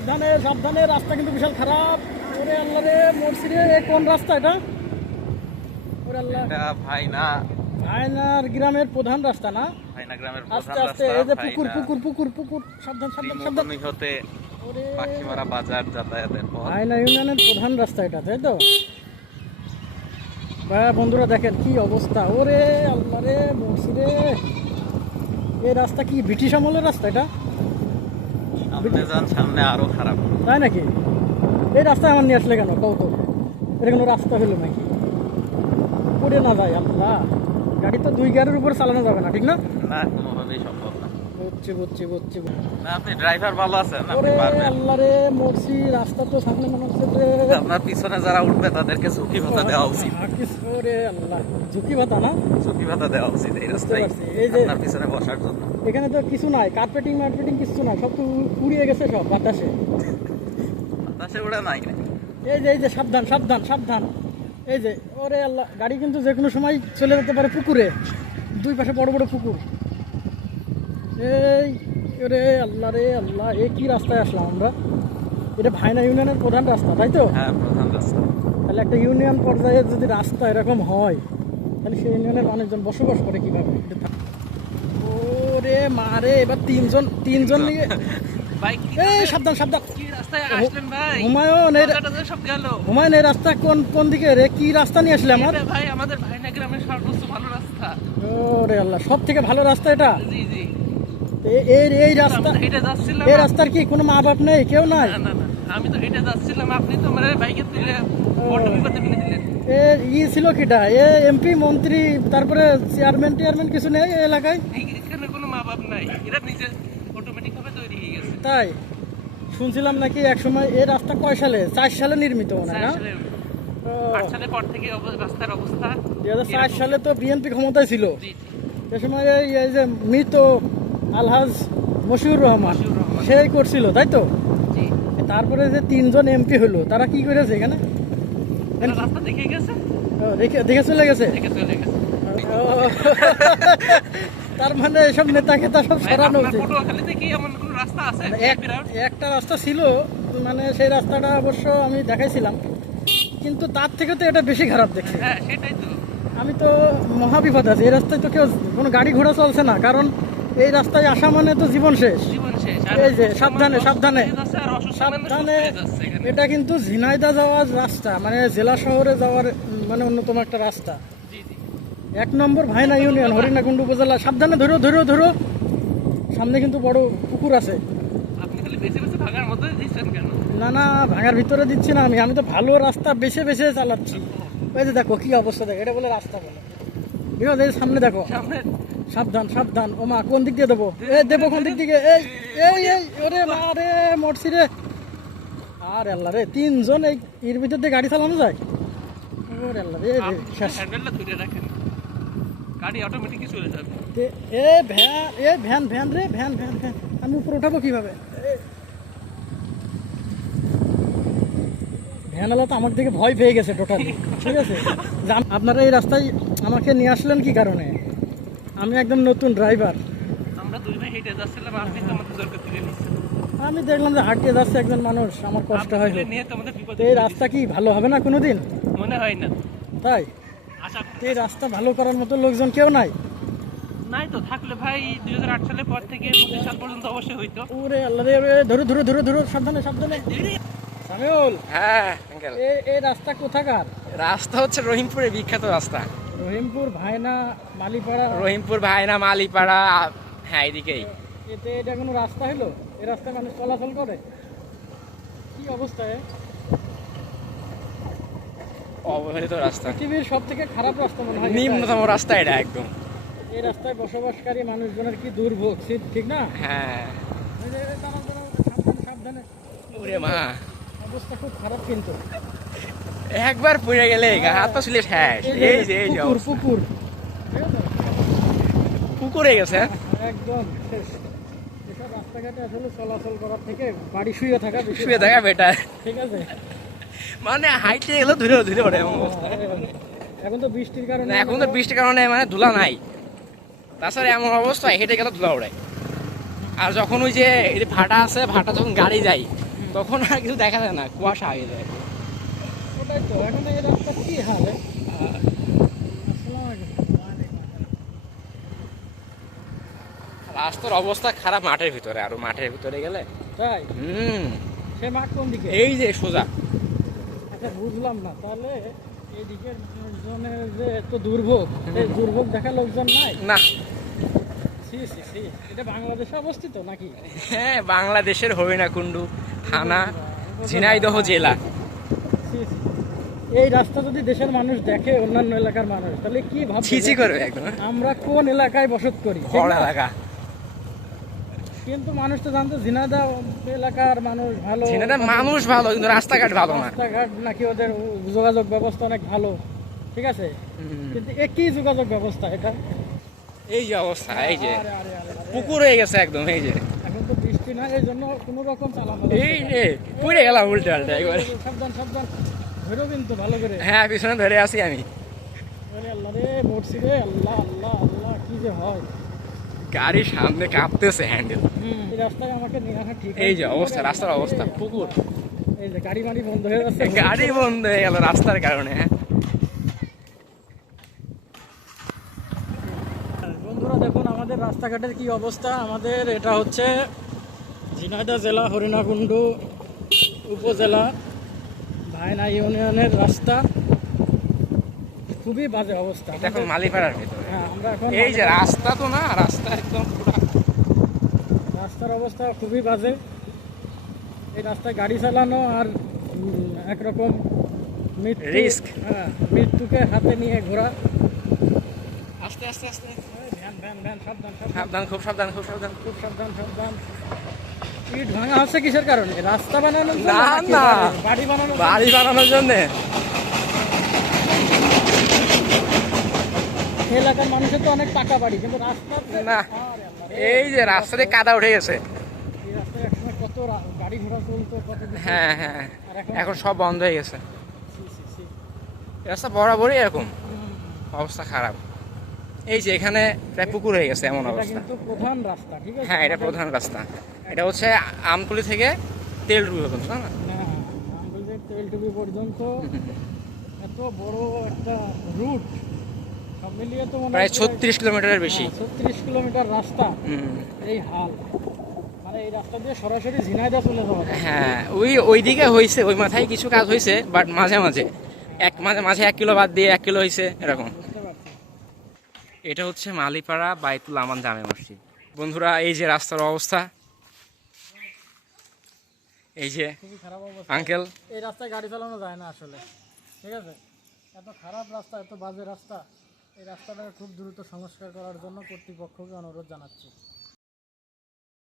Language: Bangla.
সাবধানে সাবধানে রাস্তা কিন্তু বিশাল খারাপ। ওরে আল্লাহ রে মরছি রে। কোন রাস্তা এটা? ওরে আল্লাহ। এটা ভাইনা। আয়নার গ্রামের প্রধান রাস্তা না? ভাইনা গ্রামের আস্তে প্রধান আস্তে রাস্তা এই যে পুকুর পুকুর পুকুর পুকুর। সাবধান সাবধান সাবধান। ত্রিমোহনী হতে ওরে। পাখিমারা বাজার যাতায়াতের পথ। আয়না ইউনিয়নের প্রধান রাস্তা এটা তাই তো? ভাইয়া বন্ধুরা দেখেন কি অবস্থা। ওরে আল্লাহ রে মরছি রে। এই রাস্তা কি ব্রিটিশ আমলের রাস্তা এটা? সামনে যান সামনে আরও খারাপ তাই নাকি? এই রাস্তায় আমার নিয়ে আসলে কেন? কত এটা কোনো রাস্তা হলো নাকি? পড়ে না যায় আল্লাহ গাড়ি তো দুই গাড়ির উপর চালানো যাবে না ঠিক না? না কোনোভাবেই সম্ভব না। বুঝছি বুঝছি বুঝছি আপনি ড্রাইভার ভালো আছেন আপনি পারবেন। মরছি রাস্তা তো সামনে মনে হচ্ছে যে আপনার পিছনে যারা উঠবে তাদেরকে ঝুঁকি ভাতা দেওয়া উচিত। ওরে আল্লাহ ঝুঁকি ভাতা না? ঝুঁকি ভাতা দেওয়া উচিত এই রাস্তায় আপনার পিছনে বসার জন্য। এখানে তো কিছু নাই কার্পেটিং মার্পেটিং কিছু নাই সব তো উড়িয়ে গেছে সব বাতাসে। বাতাসে নাই এই যে এই যে সাবধান সাবধান সাবধান। এই যে ওরে আল্লাহ গাড়ি কিন্তু যে কোনো সময় চলে যেতে পারে পুকুরে। দুই পাশে বড় বড় পুকুর। এই ওরে আল্লাহ রে আল্লাহ এ কি রাস্তায় আসলাম আমরা? এটা ভাইনা ইউনিয়নের প্রধান রাস্তা তাই তো? হ্যাঁ প্রধান রাস্তা। তাহলে একটা ইউনিয়ন পর্যায়ে যদি রাস্তা এরকম হয় তাহলে সেই ইউনিয়নের মানুষজন বসবাস করে কীভাবে? এটা থাক- ওরে মারে এবার তিনজন তিনজন নিয়ে ভাই এই সাবধান সাবধান। কি রাস্তায় আসলেন ভাই? হুমায়ুন এই হুমায়ুন রাস্তা কোন কোন দিকে রে? কি রাস্তা নিয়ে আসলে আমার? ভাই আমাদের ভাইনা গ্রামের সর্বোচ্চ ভালো রাস্তা। ওরে আল্লাহ সব থেকে ভালো রাস্তা এটা? জি জি। এ- এই এই রাস্তা যাচ্ছিলাম এই রাস্তার কি কোনো মা বাপ নেই? কেউ নাই? না না না আমি তো হেঁটে যাচ্ছিলাম আপনি তো আমার বাইকে তুলে বড় বিপদে ফেলে দিলেন। এ ই ছিল কিটা? এ এমপি মন্ত্রী তারপরে চেয়ারম্যান কিছু নেই এই এলাকায়? এখানে কোনো মা বাপ নাই। এরা নিজে অটোমেটিক ভাবে তৈরি হয়ে গেছে। তাই? শুনছিলাম নাকি এক সময় এই রাস্তা কয় সালে? চার সালে নির্মিত মনে হয় না? আট সালের পর থেকে রাস্তার অবস্থা দুই হাজার চার সালে তো বিএনপি ক্ষমতায় ছিল। সে সময় এই যে মৃত আলহাজ মশিউর রহমান। সেই করছিল তাই তো? তারপরে যে তিনজন এমপি হলো তারা কি করেছে এখানে? দেখে চলে গেছে? তার মানে এসব নেতা খেতা সব সরানো বিরাট? একটা রাস্তা ছিল মানে সেই রাস্তাটা অবশ্য আমি দেখাইছিলাম। কিন্তু তার থেকে তো এটা বেশি খারাপ দেখছি। হ্যাঁ আমি তো মহাবিপদ আছে। এই রাস্তায় তো কেউ কোনো গাড়ি ঘোড়া চলছে না। কারণ এই রাস্তায় আসা মানে তো জীবন শেষ। এই যে, সাবধানে, সাবধানে। সাবধানে। এটা কিন্তু ঝিনাইদা যাওয়ার রাস্তা মানে জেলা শহরে যাওয়ার মানে অন্যতম একটা রাস্তা। এক নম্বর ভাইনা ইউনিয়ন হরিণাকুণ্ড উপজেলা। সাবধানে ধরো ধরো ধরো। সামনে কিন্তু বড় পুকুর আছে। না না ভাঙার ভিতরে দিচ্ছি না আমি। আমি তো ভালো রাস্তা বেছে বেছে চালাচ্ছি। ওই যে দেখো কি অবস্থা দেখো। এটা বলে রাস্তা বলে। ঠিক আছে সামনে দেখো। সামনে সাবধান সাবধান। ও মা কোন দিক দিয়ে দেবো? এ দেবো কোন দিক দিকে? এই এই এই ওরে মা রে মরছি রে। আর আল্লাহ রে তিনজন এই এর ভিতর দিয়ে গাড়ি চালানো যায়? ওরে আল্লাহ রে রে, শেষ। হ্যান্ডেলটা ধরে রাখেন। গাড়ি অটোমেটিকই চলে যাবে। এ- ভ্যান এ ভ্যান ভ্যান রে ভ্যান ভ্যান ভ্যান। আমি উপরে উঠাবো কীভাবে? এ। ভ্যানওয়ালা তো আমার দিকে ভয় পেয়ে গেছে টোটালি ঠিক আছে? আপনারা এই রাস্তায় আমাকে নিয়ে আসলেন কি কারণে? আমি একদম নতুন ড্রাইভার আমরা দুই ভাই হেঁটে যাচ্ছিলাম আপনি তো আমাদের জোর করে আমি দেখলাম যে হাঁটিয়ে যাচ্ছে একজন মানুষ আমার কষ্ট হয় এই রাস্তা কি ভালো হবে না কোনোদিন? মনে হয় না। তাই? এই রাস্তা ভালো করার মতো লোকজন কেউ নাই? নাই তো থাকলে ভাই দুই হাজার আট সালের পর থেকে পঁচিশ সাল পর্যন্ত অবশ্যই হইতো। ওরে আল্লাহ রে ধরো ধরো ধরো ধরো সাবধানে সাবধানে। সামিউল হ্যাঁ এই এই রাস্তা কোথাকার? রাস্তা হচ্ছে রহিমপুরের বিখ্যাত রাস্তা। রহিমপুর ভাইনা মালিপাড়া। রহিমপুর ভাইনা মালিপাড়া হ্যাঁ এদিকেই এতে এটা কোনো রাস্তা হলো? এই রাস্তায় মানুষ চলাচল করে? কি অবস্থা এ? অবহেলিত রাস্তা। পৃথিবীর সব থেকে খারাপ রাস্তা মনে হয় নিম্নতম রাস্তা এটা একদম। এই রাস্তায় বসবাসকারী মানুষজনের কি দুর্ভোগ? শীত ঠিক না? হ্যাঁ। সাবধানে। ওরে মা। অবস্থা খুব খারাপ কিন্তু। একবার পড়ে গেলে হাত পা ছিলে শেষ এই যে, এই যে পুকুর পুকুর। গেছে? একদম শেষ। রাস্তাঘাটে আসলে চলাচল করার থেকে বাড়ি শুয়ে থাকা শুয়ে বেটার ঠিক আছে? মানে হাইটে গেলে ধরে ধরে ওঠে এমন অবস্থা। এখন তো বৃষ্টির কারণে এখন তো বৃষ্টির কারণে মানে ধুলা নাই। তাছাড়া এমন অবস্থা হেঁটে গেলে ধুলা ওড়ে আর যখন ওই যে এই যে ভাটা আছে ভাটা যখন গাড়ি যায় তখন আর কিছু দেখা যায় না কুয়াশা হয়ে যায়। ওটাই তো? এখন এই রাস্তা কি হাল? এ? আসসালামু আলাইকুম। রাস্তার অবস্থা খারাপ মাঠের ভিতরে আর মাঠের ভিতরে গেলে। তাই? হুম। সে মাঠ কোন দিকে? এই যে সোজা। আচ্ছা বুঝলাম না। তাহলে এইদিকের লোকজনের যে এত দুর্ভোগ এই দুর্ভোগ দেখা লোকজন নাই? না। এটা বাংলাদেশে অবস্থিত নাকি? হ্যাঁ বাংলাদেশের হরিণাকুণ্ডু থানা ঝিনাইদহ জেলা। এই রাস্তা যদি দেশের মানুষ দেখে অন্যান্য এলাকার মানুষ তাহলে কি যে করবে একদম। আমরা কোন এলাকায় বসত করি? এলাকা। কিন্তু মানুষ তো জানতো ঝিনাদা এলাকার মানুষ ভালো। মানুষ ভালো কিন্তু রাস্তাঘাট ভালো না। রাস্তাঘাট নাকি ওদের যোগাযোগ ব্যবস্থা অনেক ভালো। ঠিক আছে? কিন্তু একই যোগাযোগ ব্যবস্থা এটা? এই যে অবস্থা এই যে। পুকুর হয়ে গেছে একদম এই যে। এখন তো বৃষ্টি না এই জন্য কোনো রকম চালানো এই যে পুড়ে গেলাম উল্টে উল্টে একবারে। সাবধান সাবধান। ধরো কিন্তু ভালো করে। হ্যাঁ পিছনে ধরে আছি আমি। আল্লাহ রে মরছি রে আল্লাহ আল্লাহ আল্লাহ কি যে হয়। গাড়ির সামনে কাঁপতেছে হ্যান্ডেল এই রাস্তায় আমাকে নিয়ে আসা ঠিক এই যে অবস্থা রাস্তার অবস্থা। পুকুর। এই যে গাড়ি মাড়ি বন্ধ হয়ে যাচ্ছে। গাড়ি বন্ধ হয়ে গেল রাস্তার কারণে হ্যাঁ। বন্ধুরা দেখুন আমাদের রাস্তাঘাটের কি অবস্থা। আমাদের এটা হচ্ছে ঝিনাইদহ জেলা হরিণাকুণ্ডু উপজেলা। ভাইনা ইউনিয়নের রাস্তা। খুবই বাজে অবস্থা। এটা এখন মালিপাড়ার ভিতরে। হ্যাঁ আমরা এখন এই যে রাস্তা তো না রাস্তা একদম রাস্তার অবস্থা খুবই বাজে। এই রাস্তায় গাড়ি চালানো আর একরকম Risk. হ্যাঁ মৃত্যুকে হাতে নিয়ে ঘোরা। আস্তে আস্তে আস্তে। সাবধান। সাবধান খুব সাবধান খুব সাবধান। খুব সাবধান সাবধান। ইট ভাঙা হচ্ছে কিসের কারণে? রাস্তা বানানোর জন্য না, না। বাড়ি- বানানোর? বাড়ি বানানোর জন্য। এলাকার মানুষের তো অনেক পাকা বাড়ি কিন্তু রাস্তার যে- না। আরে আল্লাহ রে, এই যে রাস্তাতে কাদা উঠে গেছে। হ্যাঁ হ্যাঁ। এখন সব বন্ধ হয়ে গেছে। রাস্তা বরাবরই এরকম। অবস্থা খারাপ। এই যে এখানে প্রায় পুকুর হয়ে গেছে এমন অবস্থা। কিন্তু প্রধান রাস্তা ঠিক আছে? হ্যাঁ এটা প্রধান রাস্তা। এটা হচ্ছে আমতলি থেকে তেলডুবি পর্যন্ত না? হ্যাঁ আমগুলো তেলটুবি পর্যন্ত এত বড় একটা রুট সব মিলিয়ে তো প্রায় ছত্রিশ কিলোমিটারের বেশি। ছত্রিশ কিলোমিটার রাস্তা। এই হাল। মানে এই রাস্তা দিয়ে সরাসরি ঝিনাইদা চলে হ্যাঁ ওই ওইদিকে হয়েছে ওই মাথায় কিছু কাজ হয়েছে বাট মাঝে মাঝে। এক মাঝে মাঝে এক কিলো বাদ দিয়ে এক কিলো হয়েছে এরকম। এটা হচ্ছে মালিপাড়া বাইতুল আমান জামে মসজিদ। বন্ধুরা এই যে রাস্তার অবস্থা। এই যে খুবই খারাপ অবস্থা। আঙ্কেল। এই রাস্তায় গাড়ি চালানো যায় না আসলে ঠিক আছে? এত খারাপ রাস্তা এত বাজে রাস্তা। এই রাস্তাটাকে খুব দ্রুত সংস্কার করার জন্য কর্তৃপক্ষকে অনুরোধ জানাচ্ছি।